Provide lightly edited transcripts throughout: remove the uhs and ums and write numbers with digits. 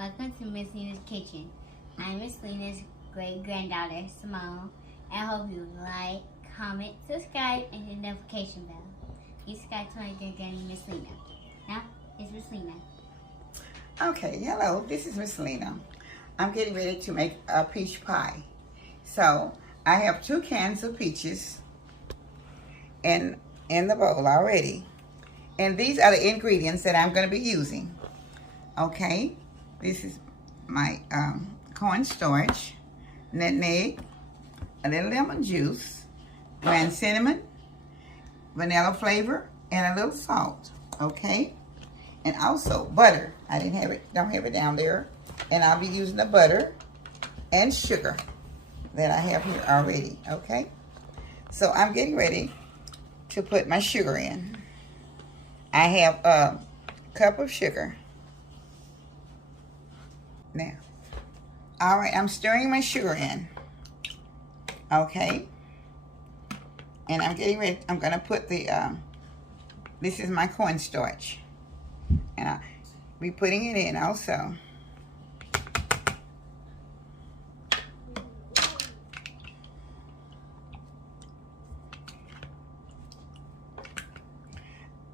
Welcome to Miss Lena's Kitchen. I'm Miss Lena's great-granddaughter, Simone, and I hope you like, comment, subscribe, and hit the notification bell. You subscribe to my dear granny, Miss Lena. Now, it's Miss Lena. Okay, hello, this is Miss Lena. I'm getting ready to make a peach pie. So, I have 2 cans of peaches in the bowl already. And these are the ingredients that I'm going to be using. Okay, this is my cornstarch, nutmeg, a little lemon juice, ground cinnamon, vanilla flavor, and a little salt. Okay, and also butter. I don't have it down there, and I'll be using the butter and sugar that I have here already. Okay, so I'm getting ready to put my sugar in. I have a cup of sugar. Now, all right, I'm stirring my sugar in. Okay, and I'm getting ready. I'm gonna put the this is my cornstarch, and I'll be putting it in also.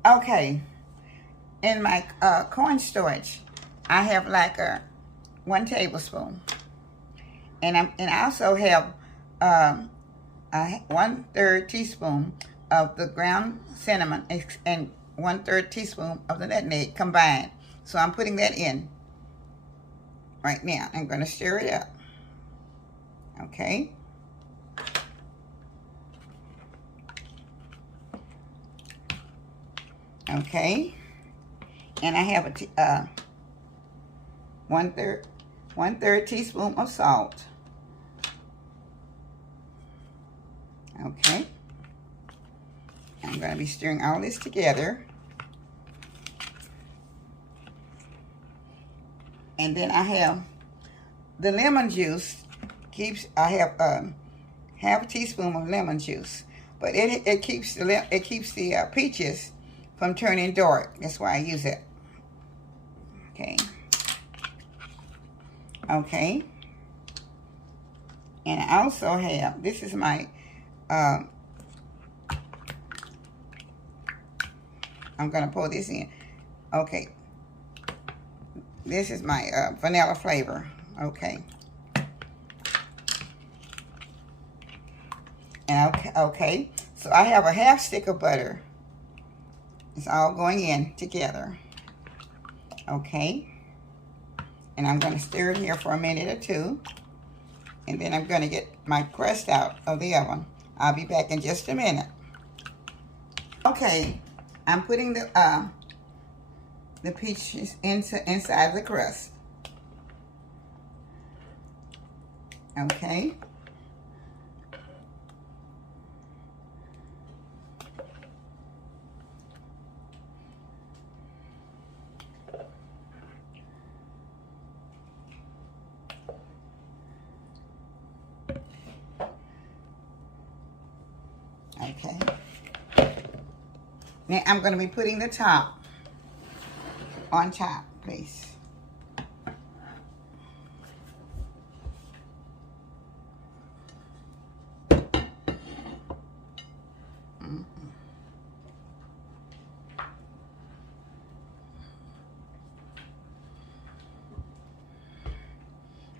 Okay, in my cornstarch, I have like 1 tablespoon, and I also have 1/3 teaspoon of the ground cinnamon and 1/3 teaspoon of the nutmeg combined. So I'm putting that in right now. I'm going to stir it up. Okay. Okay. And I have a 1/3 teaspoon of salt. Okay. I'm going to be stirring all this together. And then I have the lemon juice. I have half a teaspoon of lemon juice, but it keeps the peaches from turning dark. That's why I use it. Okay. Okay. And I also have, this is my, I'm going to pour this in. Okay. This is my vanilla flavor. Okay. And okay. So I have a half stick of butter. It's all going in together. Okay. And I'm going to stir it here for a minute or 2. And then I'm going to get my crust out of the oven. I'll be back in just a minute. Okay. I'm putting the peaches inside the crust. Okay. Okay. Now I'm going to be putting the top on top, please.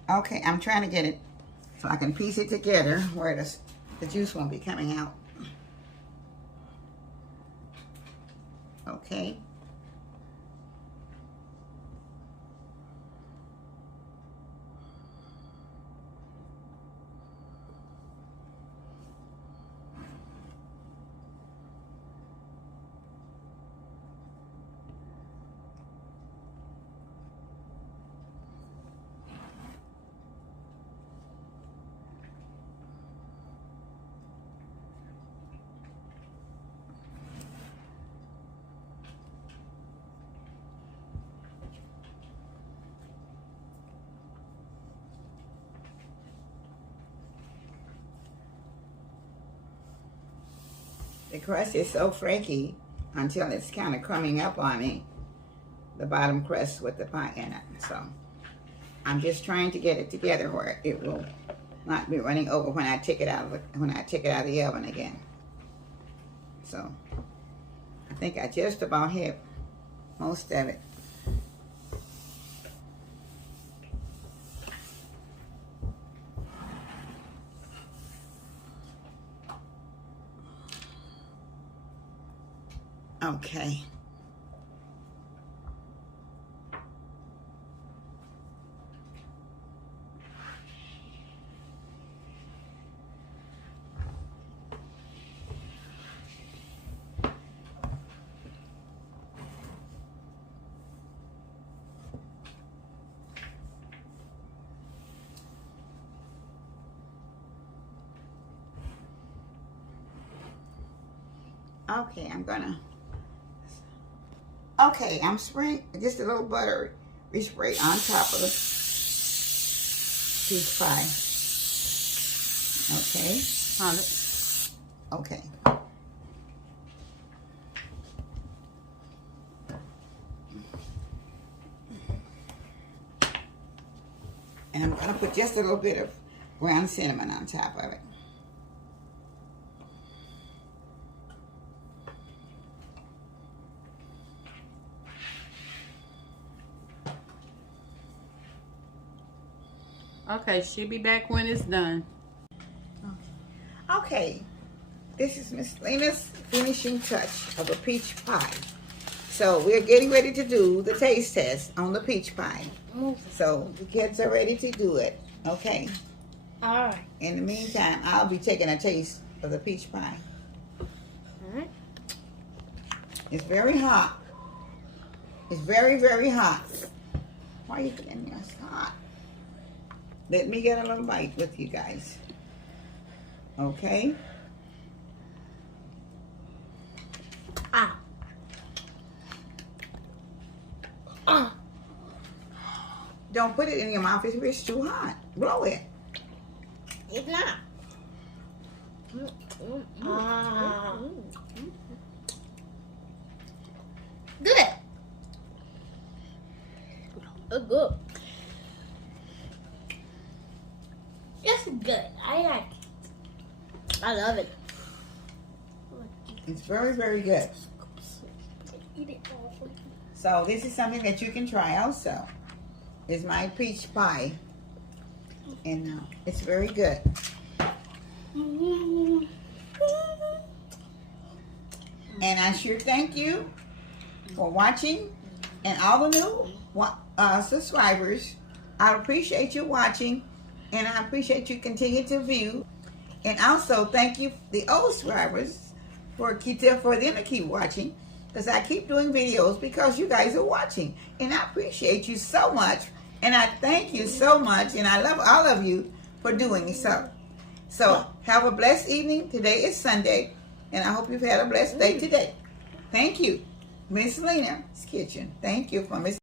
Okay, I'm trying to get it so I can piece it together where the juice won't be coming out. Okay. The crust is so flaky until it's kind of coming up on me. The bottom crust with the pie in it. So I'm just trying to get it together where it will not be running over when I take it out of the oven again. So I think I just about have most of it. Okay. Okay, I'm spraying just a little butter spray on top of the peach pie. Okay. Hold it. Okay. And I'm going to put just a little bit of ground cinnamon on top of it. Okay, she'll be back when it's done. Okay, this is Miss Lena's finishing touch of a peach pie. So we're getting ready to do the taste test on the peach pie. So the kids are ready to do it. Okay. All right. In the meantime, I'll be taking a taste of the peach pie. All right. It's very hot. It's very, very hot. Why are you getting me? It's hot. Let me get a little bite with you guys. Okay? Ah. Don't put it in your mouth. It's too hot. Blow it. It's not. Ah. Good. It's good. It's good. I like it. I love it. It's very, very good. Eat it all. So this is something that you can try also. It's my peach pie. And it's very good. And I sure thank you for watching. And all the new subscribers, I appreciate you watching. And I appreciate you continue to view. And also thank you the old subscribers for them to keep watching. Because I keep doing videos because you guys are watching. And I appreciate you so much. And I thank you so much. And I love all of you for doing so. So have a blessed evening. Today is Sunday. And I hope you've had a blessed day today. Thank you. Miss Lena's Kitchen. Thank you for Miss